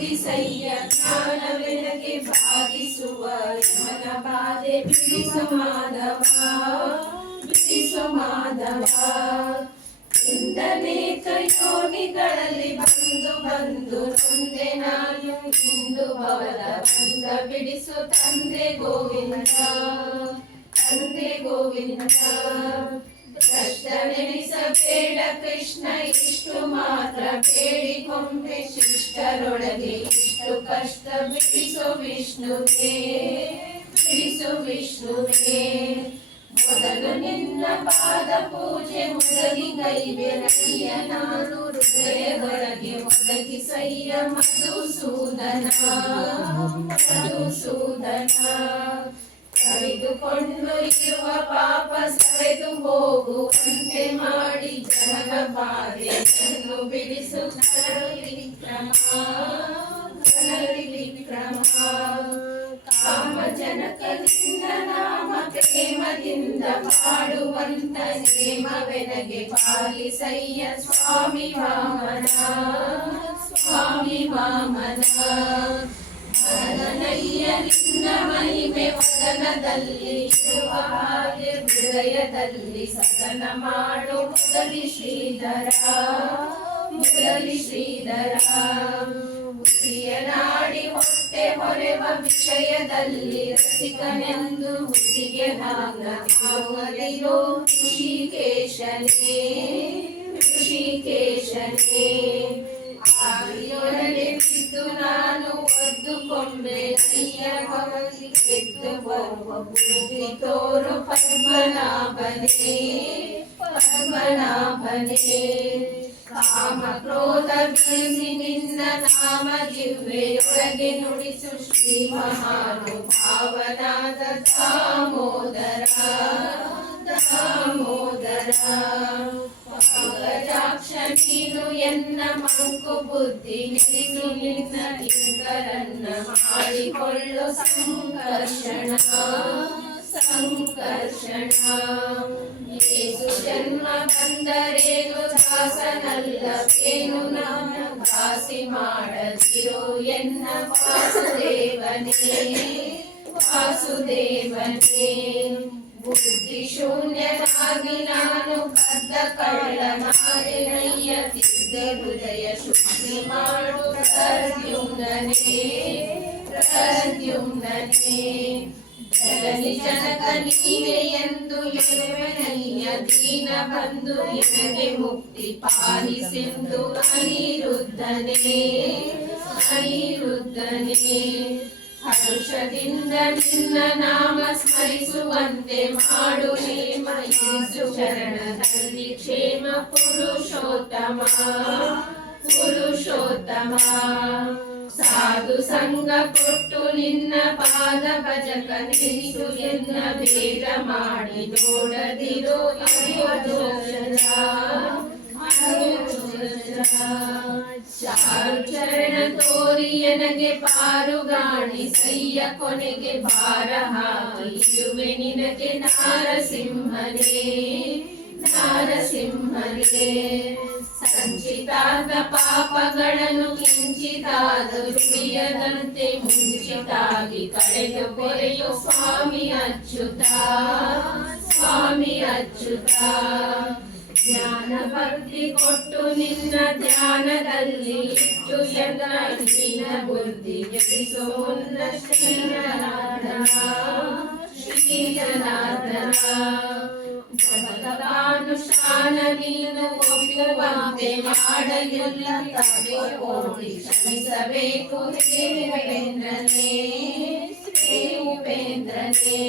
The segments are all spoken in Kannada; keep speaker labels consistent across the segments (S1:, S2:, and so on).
S1: ಬೋಧಿಸಯ್ಯ ಜ್ಞಾನವೆನಗೆ ಬಾಧಿಸುವ, ಯಮನ ಬಾಧೆ ಬಿಡಿಸು ಮಾಧವ ಬಿಡಿಸು ಮಾಧವ ಇಂದನೇಕ ಯೋನಿಗಳಲ್ಲಿ ಬಂದು ಬಂದು ಮುಂದೆ ನಾನು, ಇಂದು ಬವಲ ಬಂದ ಬಿಡಿಸು ತಂದೆ ಗೋವಿಂದ ತಂದೆ ಗೋವಿಂದ. ಕಷ್ಟವೆನಿಸಬೇಡ ಕೃಷ್ಣ ಇಷ್ಟು ಮಾತ್ರ ಬೇಡಿಕೊಂಡೆ ಶಿಷ್ಟರೊಳಗೆ ಇಷ್ಟು ಕಷ್ಟ ಬಿಡಿಸು ವಿಷ್ಣುವೇ ಬಿಡಿಸು ವಿಷ್ಣುವೇ ಮೊದಲು ನಿನ್ನ ಪಾದ ಪೂಜೆ ಮೊದಲಿ ಕೈಬೆರಳಿಯ ನಾನು ಹೃದಯದೊಳಗೆ ಒದಗಿಸಯ್ಯ ಮಧುಸೂದನ ಮಧುಸೂದನ ಕಳೆದುಕೊಂಡು ಇರುವ ಪಾಪ ಸವೆದು ಹೋಗುವಂತೆ ಮಾಡಿ ಜನರ ಬಾಧೆಯನ್ನು ಬಿಡಿಸು ನರಳಿ ವಿಕ್ರಮ ಕಾಮ ಜನಕದಿಂದ ನಾಮ ಪ್ರೇಮದಿಂದ ಪಾಡುವಂತ ನೇಮವೆನಗೆ ಪಾಲಿಸಯ್ಯ ಸ್ವಾಮಿ ವಾಮನ ಸ್ವಾಮಿ ವಾಮನ. ಮನನಯ್ಯ ನಿನ್ನ ಮಹಿಮೆ ವದನದಲ್ಲಿ ಇರುವ ಹಾಗೆ ಹೃದಯದಲ್ಲಿ ಸದನ ಮಾಡು. ಮುದಲಿ ಶ್ರೀಧರ ಮುದಲಿ ಶ್ರೀಧರ. ಹುಸಿಯ ನಾಡಿ ಹೊಟ್ಟೆ ಹೊರೆವ ವಿಷಯದಲ್ಲಿ ರಸಿಕನೆಂದು ಹುಸಿಗೆ ಭಾಗದಿರೋ ಋಷಿಕೇಶನೇ ಋಷಿಕೇಶನೇ ಆಗಿಯೊಡನೆ ಬಿದ್ದು ನಾನು ಒದ್ದುಕೊಂಡೆ. ಅಯ್ಯ ಭವತಿ ಗೆದ್ದು ಬರುವ ಬುದ್ಧಿ ತೋರು ಪದ್ಮನಾಭನೇ ಪದ್ಮನಾಭನೇ ಕಾಮ ಕ್ರೋಧ ಬೀಸಿ ನಿನ್ನ ನಾಮ ಜಿಹ್ವೆಯೊಳಗೆ ನುಡಿಸು ಶ್ರೀ ಮಹಾನುಭಾವನಾದ ದಾಮೋದರ ದಾಮೋದರ ಪಂಕಜಾಕ್ಷ ನೀನು ಎನ್ನ ಮಂಕು ಬುದ್ಧಿ ನಿಲ್ಲಿಸು ನಿನ್ನ ಲಿಂಗರನ್ನ ಮಾಡಿಕೊಳ್ಳು ಸಂಕರ್ಷಣ ಸಂಕರ್ಷಣ ಏಸು ಜನ್ಮ ಬಂದರೇನು ದಾಸನಲ್ಲವೇನು ನಾನು ದಾಸಿ ಮಾಡದಿರೋ ಎನ್ನ ವಾಸುದೇವನೇ ವಾಸುದೇವನೇ ಕಳ್ಳನಾರೆನಯ್ಯ ತಿದ್ದ ಹೃದಯ ಶುದ್ಧಿ ಮಾಡು ಪ್ರದ್ಯುಮ್ನನೇ ಪ್ರದ್ಯುಮ್ನನೇ ಜಲನಿ ಜನಕ ನೀವೆ ಎಂದು ಎನ್ನುವೆನಯ್ಯ ದೀನ ಬಂದು ಎನಗೆ ಮುಕ್ತಿ ಪಾಲಿಸೆಂದು ಅನಿರುದ್ಧನೇ ಅನಿರುದ್ಧನೇ. ಹರುಷದಿಂದ ನಿನ್ನ ನಾಮ ಸ್ಮರಿಸುವಂತೆ ಮಾಡು ಮಹೇಶು ಶರಣದಲ್ಲಿ ಕ್ಷೇಮ ಪುರುಷೋತ್ತಮ. ಪುರುಷೋತ್ತಮ. ಸಾಧು ಸಂಗ ಕೊಟ್ಟು ನಿನ್ನ ಪಾದ ಭಜಕ ನಿಲ್ಲಿಸು ಎನ್ನ ಭೇದ ಮಾಡಿ ನೋಡದಿರೋ ಅಯೋಧೋಷದ ಚಾರು ಚರಣ ತೋರಿ ನನಗೆ ಪಾರುಗಾಣಿ ಸಯ್ಯ ಕೊನೆಗೆ ಭಾರ ಹಾಕಿರುವೆ ನಿನಗೆ ನಾರಸಿಂಹನೇ ನಾರಸಿಂಹನೇ. ಸಂಚಿತಾದ ಪಾಪಗಳನ್ನು ಕಿಂಚಿತಾದ ಉಳಿಯದಂತೆ ಮುಂಚಿತಾಗಿ ಕಳೆಯ ಕೊರೆಯು ಸ್ವಾಮಿ ಅಚ್ಯುತ ಸ್ವಾಮಿ ಅಚ್ಯುತ. ಜ್ಞಾನ ಭಕ್ತಿ ಕೊಟ್ಟು ನಿನ್ನ ಧ್ಯಾನದಲ್ಲಿ ಇಟ್ಟು ಎನ್ನ ಹೀನ ಬುದ್ಧಿ ಗೆಲ್ಲಿಸೋ ಮುನ್ನ ಶ್ರೀಜನಾರ್ದನ ಶ್ರೀಜನಾರ್ದನ ಜಗದಾನುಷ್ಠಾನ ನೀನು ಒಪ್ಪುವಂತೆ ಮಾಡಲಿಲ್ಲ ತಲೆ ಓಡಿ ಶ್ರಮಿಸಬೇಕು ಹೇ ಉಪೇಂದ್ರನೇ ಹೇ ಉಪೇಂದ್ರನೇ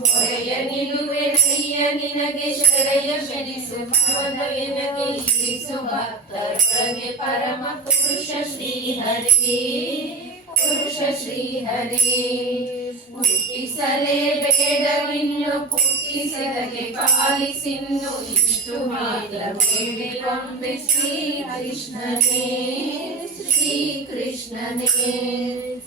S1: ಮೊರೆಯ ನಿಲುವೆ ನಯ್ಯ ನಿನಗೆ ಶರಯ ಶರಿಸು ಭವದ ಎನಗೆ ಇರಿಸು ಭಕ್ತರೊಳಗೆ ಪರಮ ಪುರುಷ ಶ್ರೀಹರಿ ಪುರುಷ ಶ್ರೀಹರಿ ಮುಟ್ಟಿಸಲೇ ಬೇಡವಿನ್ನು ಪುಟ್ಟಿಸದಗೆ ಪಾಲಿಸಿನ್ನು ಇಷ್ಟು ಮಾತ್ರ ಬೇಡಿಕೊಂಡೆ ಶ್ರೀ ಕೃಷ್ಣನೇ ಶ್ರೀ ಕೃಷ್ಣನೇ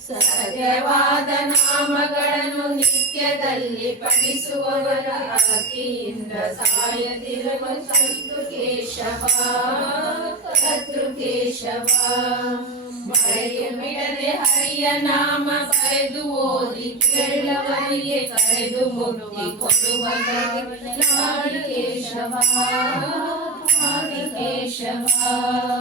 S1: ಸತ್ಯವಾದ ನಾಮಗಳನ್ನು ನಿತ್ಯದಲ್ಲಿ ಪಠಿಸುವವರ ಭಕ್ತಿಯಿಂದ ಸಾಯದಿರುವ ಕರ್ತೃ ಕೇಶವ ಕರ್ತೃ ಕೇಶವ ಮಳೆಗೆ ಹರಿಯ ನಾಮ ಕರೆದು ಓದಿ ಕೇಳವರಿಗೆ ಕರೆದು ಮುಕ್ತಿ ಕೊಡುವ ಲಾಡಿ ಕೇಶವ ಲಾಡಿ ಕೇಶವ